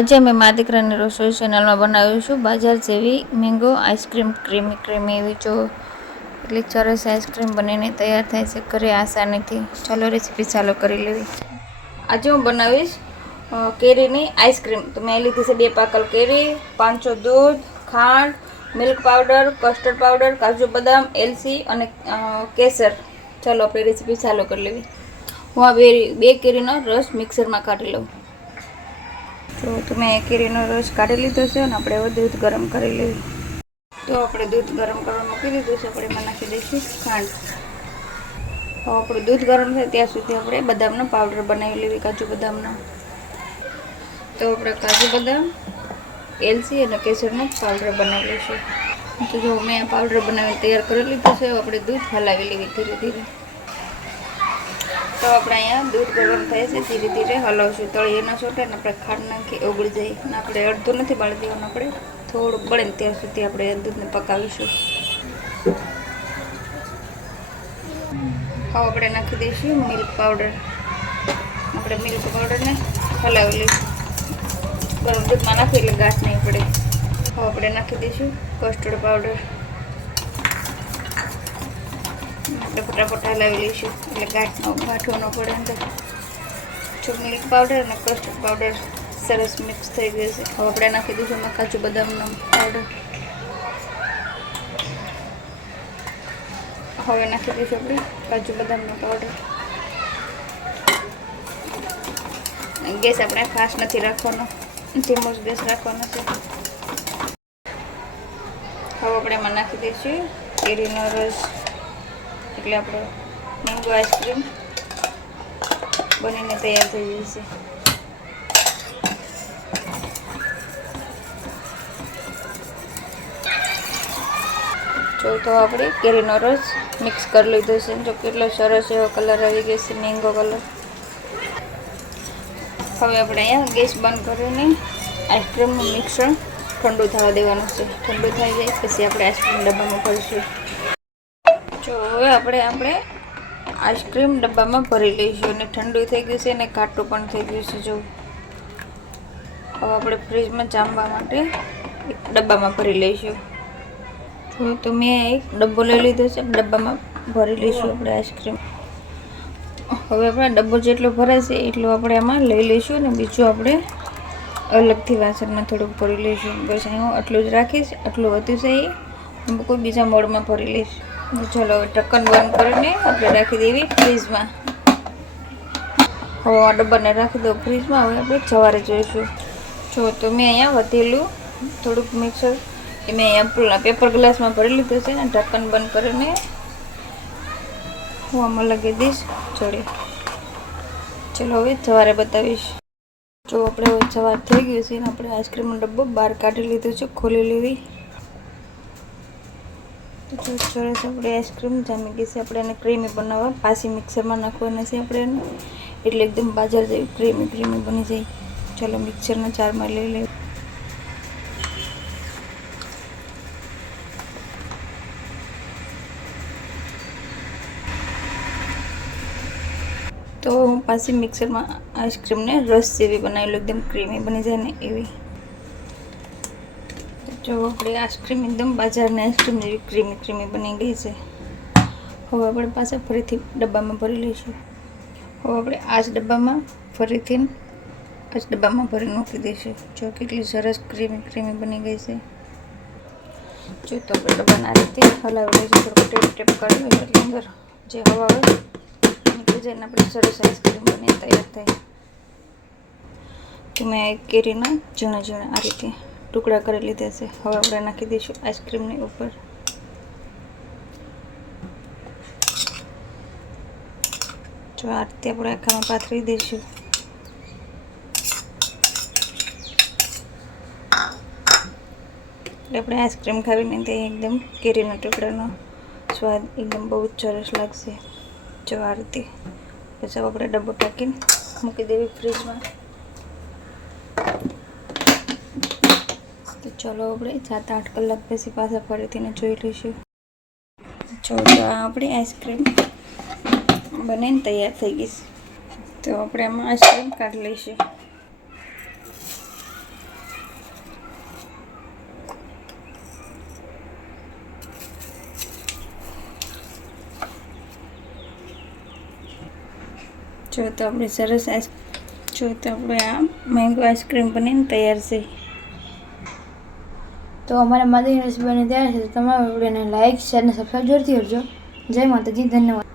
આજે અમે મા દીકરાની રસોઈ ચેનલમાં બનાવીશું બજાર જેવી મેંગો આઈસ્ક્રીમ ક્રીમી એવી જો એટલી સરસ આઈસ્ક્રીમ બનીને તૈયાર થાય છે ઘરે આસાનીથી. ચાલો રેસીપી ચાલુ કરી લેવી. આજે હું બનાવીશ કેરીની આઈસ્ક્રીમ. તો મેં લીધી છે 2 પાકલ કેરી, 500 દૂધ, ખાંડ, મિલ્ક પાવડર, કસ્ટર્ડ પાવડર, કાજુ બદામ, એલચી અને કેસર. ચાલો આપણે રેસીપી ચાલુ કરી લેવી. હું આ બે કેરીનો રસ મિક્સરમાં કાઢી લઉં. તો મેં કેરીનો રસ કાઢી લીધો છે અને આપણે હવે દૂધ ગરમ કરી લેવી. તો આપણે દૂધ ગરમ કરવા મૂકી દીધું છે. આપણે એમાં નાખી દઈશું ખાંડ. તો આપણું દૂધ ગરમ થાય ત્યાં સુધી આપણે બદામનો પાવડર બનાવી લેવી, કાજુ બદામનો. તો આપણે કાજુ બદામ, એલચી અને કેસરનો પાવડર બનાવી લઈશું. તો જો મેં આ પાવડર બનાવીને તૈયાર કરી લીધું છે. આપણે દૂધ હલાવી લેવી ધીરે ધીરે. તો આપણે અહીંયા દૂધ ગરમ થાય છે, ધીરે ધીરે હલાવશું. તળીએ ન છોટે ને આપણે ખાંડ નાખી ઓગળી જાય. અને આપણે અડધું નથી બાળી દેવાનું, આપણે થોડુંક બળે ને ત્યાં સુધી આપણે દૂધને પકાવીશું. હવે આપણે નાખી દઈશું મિલ્ક પાવડર. આપણે મિલ્ક પાવડરને હલાવી લઈશું. ગરમ દૂધમાં નાખી એટલે ગાંઠ નહીં પડે. હવે આપણે નાખી દઈશું કસ્ટર્ડ પાવડર. આપણે ફટાફટ હલાવી લઈશું એટલે ગાંઠો ન પડે અંદર. જો મિલ્ક પાવડર અને કસ્ટર્ડ પાવડર સરસ મિક્સ થઈ ગયું છે. હવે આપણે નાખી દઈશું એમાં કાજુ બદામનો પાવડર. હવે નાખી દઈશું આપણે કાજુ બદામનો પાવડર. ગેસ આપણે ફાસ્ટ નથી રાખવાનો, ધીમો જ ગેસ રાખવાનો છે. હવે આપણે એમાં નાખી દઈશું કેરીનો રસ. એટલે આપણો મેંગો આઈસ્ક્રીમ બનીને તૈયાર થઈ જશે. જો તો આપણે કેરીનો રસ મિક્સ કરી લીધો છે. જો કેટલો સરસ એવો કલર આવી ગયો છે, મેંગો કલર. હવે આપણે અહીંયા ગેસ બંધ કરીને આઈસ્ક્રીમનું મિક્સર ઠંડુ થવા દેવાનું છે. ઠંડુ થઈ જાય પછી આપણે આઈસ્ક્રીમ ડબ્બામાં ભરીશું. જો હવે આપણે આઈસ્ક્રીમ ડબ્બામાં ભરી લઈશું. અને ઠંડુ થઈ ગયું છે અને ઘાટું પણ થઈ ગયું છે. જો હવે આપણે ફ્રીજમાં જામવા માટે એક ડબ્બામાં ભરી લઈશું. તો મેં એક ડબ્બો લઈ લીધો છે. ડબ્બામાં ભરી લઈશું આપણે આઈસ્ક્રીમ. હવે આપણે ડબ્બો જેટલો ભરાશે એટલું આપણે આમાં લઈ લઈશું. અને બીજું આપણે અલગથી વાસણમાં થોડુંક ભરી લઈશું. બસ અહીં હું આટલું જ રાખીશ. આટલું વધ્યું છે એ કોઈ બીજા મોડમાં ભરી લઈશ. ચાલો હવે ઢક્કન બંધ કરીને આપણે રાખી દેવી ફ્રીજમાં. હવે આ ડબ્બાને રાખી દઉં ફ્રીજમાં. હવે આપણે સવારે જોઈશું. જો તો મેં અહીંયા વધેલું થોડુંક મિક્સર એ મેં અહીંયા પેપર ગ્લાસમાં ભરી લીધું છે. ને ઢક્કન બંધ કરીને હું આમાં લગાવી દઈશ જોડે. ચલો હવે સવારે બતાવીશ. જો આપણે હવે સવાર થઈ ગયું છે ને આપણે આઈસ્ક્રીમનો ડબ્બો બહાર કાઢી લીધો છે. ખોલી લેવી. તો સરસ આપણે આઈસ્ક્રીમ જામી ગઈ છે. આપણે એને ક્રીમી બનાવવા પાછી મિક્સરમાં નાખવાના છે આપણે એને, એટલે એકદમ બજાર જેવી ક્રીમી બની જાય. ચાલો મિક્સરના જારમાં લઈ લઈએ. તો હું પાછી મિક્સરમાં આઈસ્ક્રીમને રસ જેવી બનાવેલું, એકદમ ક્રીમી બની જાય ને એવી. જો આપણે આઈસ્ક્રીમ એકદમ બજારની આઈસ્ક્રીમ જેવી ક્રીમી બની ગઈ છે. હવે આપણે પાછા ફરીથી ડબ્બામાં ભરી લઈશું. હવે આપણે આ જ ડબ્બામાં ભરી મૂકી દઈશું. જો કેટલી સરસ ક્રીમી બની ગઈ છે. જો તો આપણે ડબ્બાને આ રીતે હલાવી લઈશું. થોડું ટેપ કરી લઈશું એટલે અંદર જે હવા હોય નીકળી જાય ને આપણે સરસ આઈસ્ક્રીમ બની તૈયાર થાય. તો મેં કેરીના ઝીણા આ રીતે ટુકડા કરી લીધા છે. હવે આપણે નાખી દઈશું આઈસ્ક્રીમની ઉપર. જો આ રીતે આપણે આખામાં પાથરી દઈશું. એટલે આપણે આઈસ્ક્રીમ ખાવીને તે એકદમ કેરીના ટુકડાનો સ્વાદ એકદમ બહુ જ સરસ લાગશે. જો આ રીતે પછી આપણે ડબ્બો ટાંકીને મૂકી દેવી ફ્રીજમાં. તો ચાલો આપણે 7-8 કલાક પછી પાછા ફરીથી જોઈ લઈશું. જો આપણી આઈસ્ક્રીમ બનીને તૈયાર થઈ ગઈ છે. તો આપણે આમાં આઈસ્ક્રીમ કાઢી લઈશું. જો તો આપણે સરસ આપણે આ મેંગો આઈસ્ક્રીમ બનીને તૈયાર છે. તો અમારા માદરી રેસીપી બની તૈયાર છે. તો તમારા વિડીયોને લાઇક, શેર અને સબસ્ક્રાઈબ જરૂરથી કરજો. જય માતાજી, ધન્યવાદ.